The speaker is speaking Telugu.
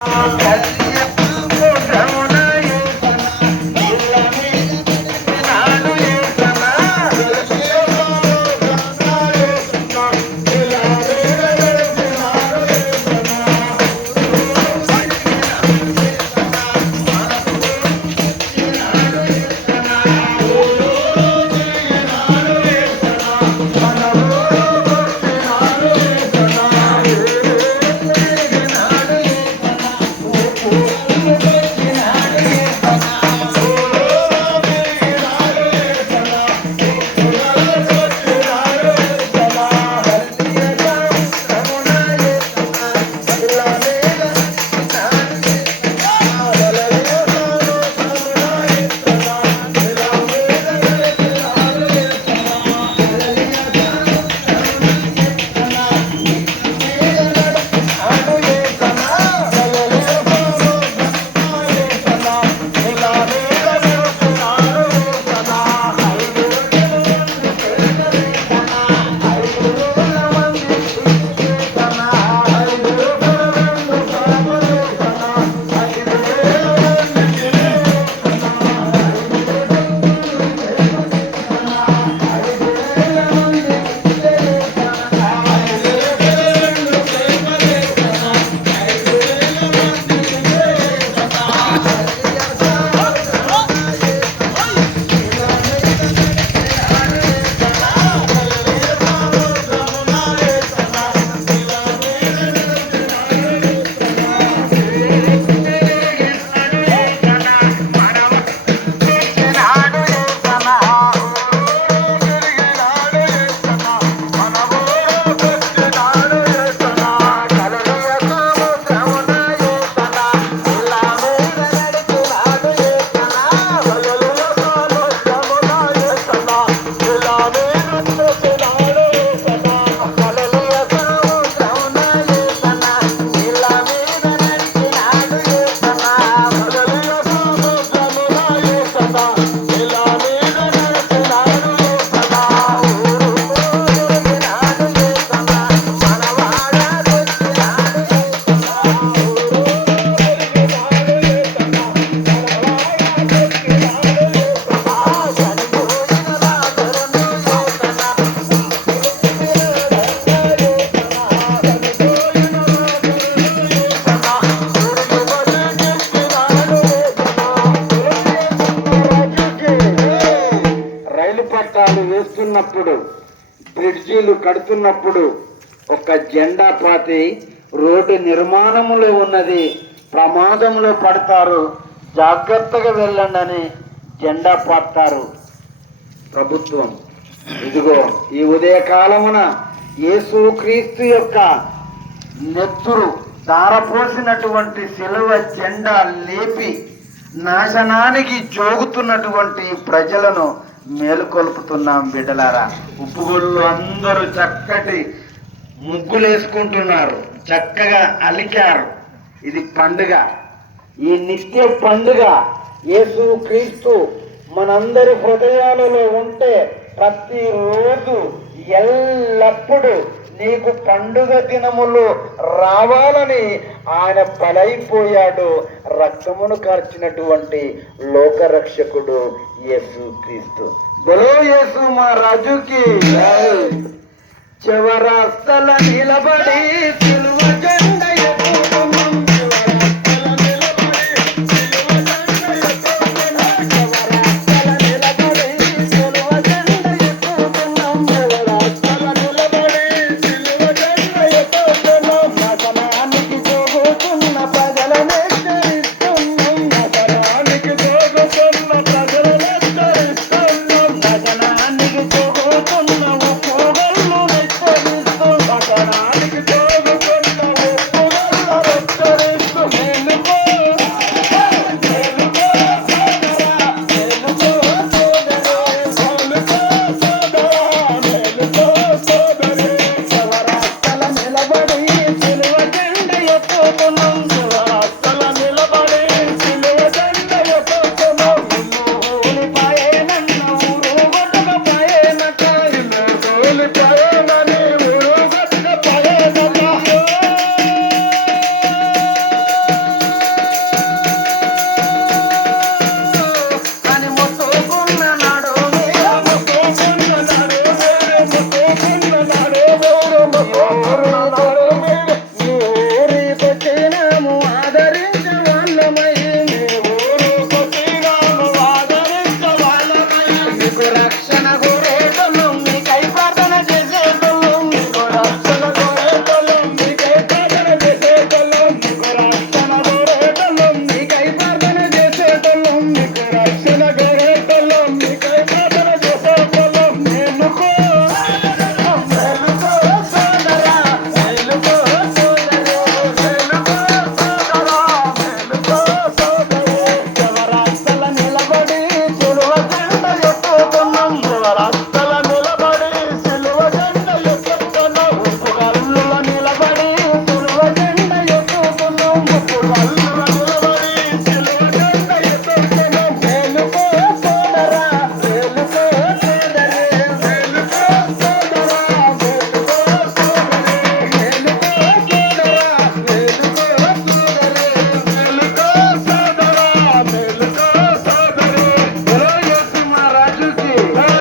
Yes. కడుతున్నప్పుడు బ్రిడ్జీలు కడుతున్నప్పుడు ఒక జెండా పాతి రోడ్డు నిర్మాణములో ఉన్నది ప్రమాదంలో పడతారు. జాగ్రత్తగా వెళ్ళండి అని జెండా పాతారు ప్రభుత్వం ఇదిగో ఈ ఉదయకాలమున యేసుక్రీస్తు యొక్క నెత్తురు దారపోసినటువంటి సిలువ జెండా లేపి నాశనానికి జోగుతున్నటువంటి ప్రజలను మేలుకొల్పుతున్నాం బిడ్డలారా. ఉప్పుగోళ్ళు అందరూ చక్కటి ముగ్గులేసుకుంటున్నారు. చక్కగా అలికారు. ఇది పండుగ. ఈ నిత్య పండుగ యేసు క్రీస్తు మనందరి హృదయాలలో ఉంటే ప్రతిరోజు ఎల్లప్పుడూ నీకు పండుగ దినములు రావాలని ఆయన బలైపోయాడు. రక్తమును కార్చినటువంటి లోకరక్షకుడు యేసు క్రీస్తు బలో యేసు మా రాజుకి. చివరాస్తల నిలబడి సిలువ I don't know.